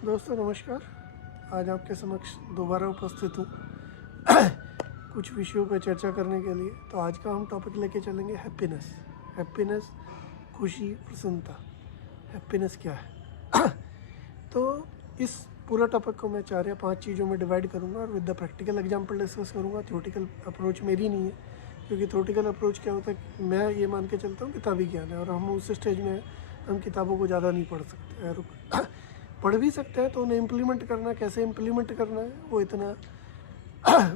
दोस्तों नमस्कार। आज आपके समक्ष दोबारा उपस्थित हूँ कुछ विषयों पर चर्चा करने के लिए। तो आज का हम टॉपिक लेके चलेंगे हैप्पीनेस, खुशी, प्रसन्नता। हैप्पीनेस क्या है? तो इस पूरा टॉपिक को मैं 4 या 5 चीज़ों में डिवाइड करूँगा और with the practical example discuss करूँगा। थ्योरेटिकल अप्रोच मेरी नहीं है, क्योंकि थ्योरेटिकल अप्रोच क्या होता है, मैं ये मान के चलता हूँ किताबी ज्ञान है और हम उस स्टेज में हैं, हम किताबों को ज़्यादा नहीं पढ़ सकते हैं। पढ़ भी सकते हैं तो उन्हें इम्प्लीमेंट करना, कैसे इम्प्लीमेंट करना है वो इतना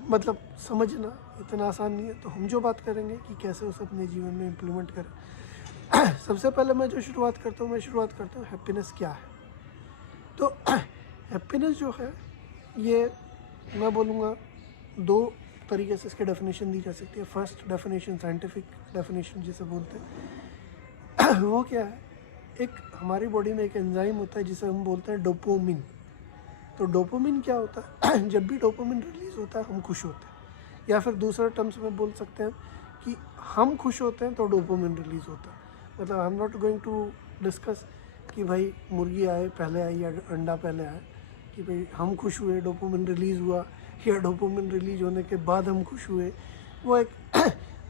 मतलब समझना इतना आसान नहीं है। तो हम जो बात करेंगे कि कैसे उसे अपने जीवन में इम्प्लीमेंट करें। सबसे पहले मैं शुरुआत करता हूँ हैप्पीनेस क्या है। तो हैप्पीनेस जो है ये मैं बोलूँगा 2 तरीके से इसकी डेफिनेशन दी जा सकती है। फर्स्ट डेफिनेशन साइंटिफिक डेफिनेशन जिसे बोलते हैं वो क्या है, एक हमारी बॉडी में एक एंजाइम होता है जिसे हम बोलते हैं डोपामिन। तो डोपामिन क्या होता है? जब भी डोपामिन रिलीज होता है हम खुश होते हैं, या फिर दूसरे टर्म्स में बोल सकते हैं कि हम खुश होते हैं तो डोपामिन रिलीज होता है। मतलब I am not going to discuss कि भाई मुर्गी आए पहले आई या अंडा पहले आए, कि भाई हम खुश हुए डोपामिन रिलीज़ हुआ या डोपामिन रिलीज होने के बाद हम खुश हुए, वो एक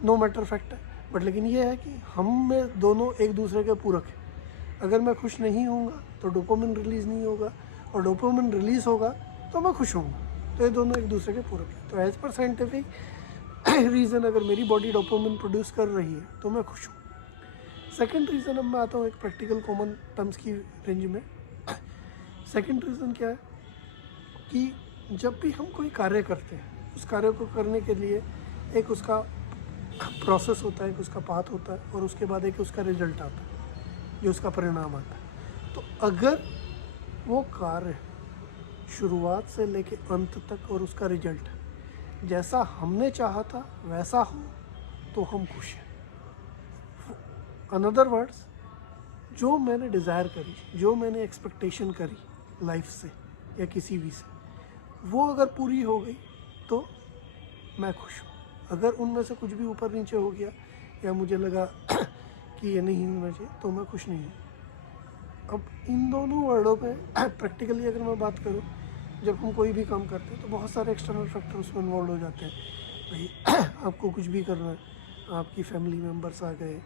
नो मैटर फैक्ट है। बट लेकिन ये है कि हम में दोनों एक दूसरे के पूरक हैं। अगर मैं खुश नहीं होऊंगा तो डोपामिन रिलीज़ नहीं होगा, और डोपामिन रिलीज़ होगा तो मैं खुश होऊंगा। तो ये दोनों एक दूसरे के पूरक हैं। तो एज़ पर साइंटिफिक रीज़न अगर मेरी बॉडी डोपामिन प्रोड्यूस कर रही है तो मैं खुश हूँ। सेकंड रीज़न, अब मैं आता हूँ एक प्रैक्टिकल कॉमन टर्म्स की रेंज में। सेकंड रीज़न क्या है कि जब भी हम कोई कार्य करते हैं, उस कार्य को करने के लिए एक उसका प्रोसेस होता है, एक उसका पाथ होता है, और उसके बाद एक उसका रिजल्ट आता है, जो उसका परिणाम आता है। तो अगर वो कार्य शुरुआत से लेके अंत तक और उसका रिजल्ट जैसा हमने चाहा था वैसा हो तो हम खुश हैं। अनदर वर्ड्स, जो मैंने डिज़ायर करी, जो मैंने एक्सपेक्टेशन करी लाइफ से या किसी भी से, वो अगर पूरी हो गई तो मैं खुश हूँ। अगर उनमें से कुछ भी ऊपर नीचे हो गया या मुझे लगा कि ये नहीं होना चाहिए तो मैं खुश नहीं हूँ। अब इन दोनों वर्डों पे प्रैक्टिकली अगर मैं बात करूँ, जब हम कोई भी काम करते हैं तो बहुत सारे एक्सटर्नल फैक्टर उसमें इन्वॉल्व हो जाते हैं। भाई आपको कुछ भी करना है, आपकी फैमिली मेम्बर्स आ गए,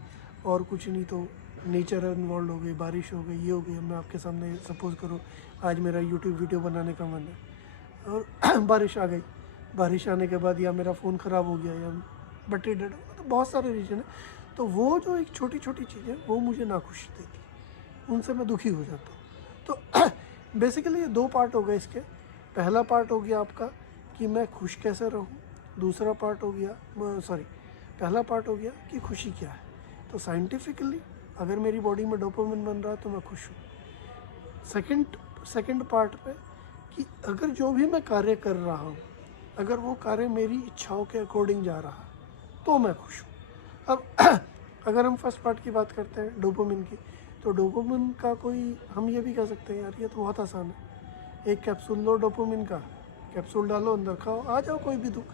और कुछ नहीं तो नेचर इन्वॉल्व हो गई, बारिश हो गई, ये हो गई। मैं आपके सामने सपोज़ करूँ आज मेरा यूट्यूब वीडियो बनाने का मन है और बारिश आ गई, बारिश आने के बाद या मेरा फ़ोन ख़राब हो गया या बैटरी डेड हो गया, तो बहुत सारे रीज़न है। तो वो जो एक छोटी छोटी चीज़ें वो मुझे नाखुश देती, उनसे मैं दुखी हो जाता हूँ। तो बेसिकली ये 2 पार्ट हो गए इसके। पहला पार्ट हो गया आपका कि मैं खुश कैसे रहूँ, दूसरा पार्ट हो गया पहला पार्ट हो गया कि खुशी क्या है। तो साइंटिफिकली अगर मेरी बॉडी में डोपामिन बन रहा है तो मैं खुश हूँ। सेकंड पार्ट पे कि अगर जो भी मैं कार्य कर रहा हूँ, अगर वो कार्य मेरी इच्छाओं के अकॉर्डिंग जा रहा है तो मैं खुश हूँ। अब अगर हम फर्स्ट पार्ट की बात करते हैं डोपामिन की, तो डोपामिन का कोई हम ये भी कह सकते हैं यार ये तो बहुत आसान है, एक कैप्सूल लो डोपामिन का, कैप्सूल डालो अंदर खाओ, आ जाओ, कोई भी दुख,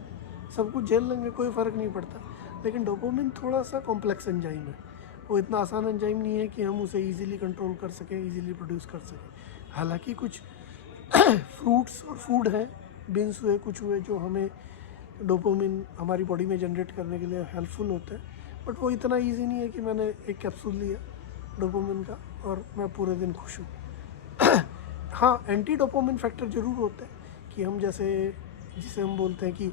सब कुछ झेल लेंगे, कोई फ़र्क नहीं पड़ता। लेकिन डोपामिन थोड़ा सा कॉम्प्लेक्स एंजाइम है, वो इतना आसान एंजाइम नहीं है कि हम उसे ईजिली कंट्रोल कर सकें, ईजिली प्रोड्यूस कर सकें। हालांकि कुछ फ्रूट्स और फूड हैं, बीन्स हुए, कुछ हुए, जो हमें डोपामिन हमारी बॉडी में जनरेट करने के लिए हेल्पफुल होते हैं। बट वो इतना इजी नहीं है कि मैंने एक कैप्सूल लिया डोपामिन का और मैं पूरे दिन खुश हूँ। हाँ, एंटी डोपामिन फैक्टर ज़रूर होते हैं कि हम जिसे हम बोलते हैं कि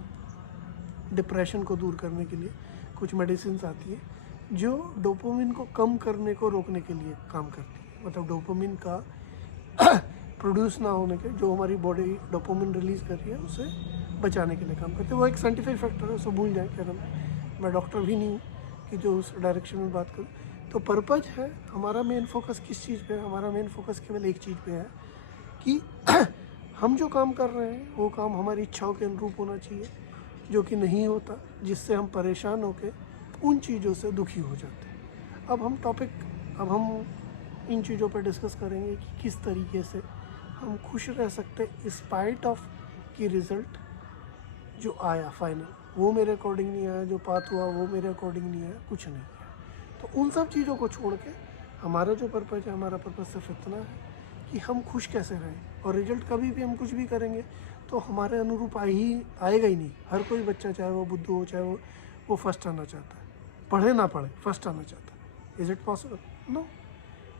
डिप्रेशन को दूर करने के लिए कुछ मेडिसिन आती है जो डोपामिन को कम करने को रोकने के लिए काम करती है। मतलब डोपामिन का प्रोड्यूस ना होने के, जो हमारी बॉडी डोपामिन रिलीज़ कर रही है उसे बचाने के लिए काम करते हैं। वो एक साइंटिफिक फैक्टर है, उसे भूल जाए क्या नाम। मैं डॉक्टर भी नहीं हूँ कि जो उस डायरेक्शन में बात करूँ। तो पर्पज़ है, हमारा मेन फोकस किस चीज़ पे है? हमारा मेन फोकस केवल एक चीज़ पे है कि हम जो काम कर रहे हैं वो काम हमारी इच्छाओं के अनुरूप होना चाहिए, जो कि नहीं होता, जिससे हम परेशान होकर उन चीज़ों से दुखी हो जाते हैं। अब हम इन चीज़ों पर डिस्कस करेंगे कि किस तरीके से हम खुश रह सकते हैं स्पाइट ऑफ कि रिज़ल्ट जो आया फाइनल वो मेरे अकॉर्डिंग नहीं आया, जो पाथ हुआ वो मेरे अकॉर्डिंग नहीं आया, कुछ नहीं आया। तो उन सब चीज़ों को छोड़ के हमारा जो पर्पज़ है, हमारा पर्पज़ सिर्फ इतना है कि हम खुश कैसे रहें। और रिजल्ट कभी भी हम कुछ भी करेंगे तो हमारे अनुरूप आएगा ही नहीं। हर कोई बच्चा, चाहे वो बुद्धू हो, चाहे वो फर्स्ट आना चाहता है, पढ़े ना पढ़े फर्स्ट आना चाहता है। Is it possible? No.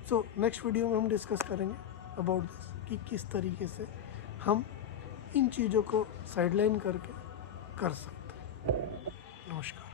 So next video में हम डिस्कस करेंगे अबाउट दिस कि किस तरीके से हम इन चीज़ों को साइडलाइन करके कर सकते हैं। नमस्कार।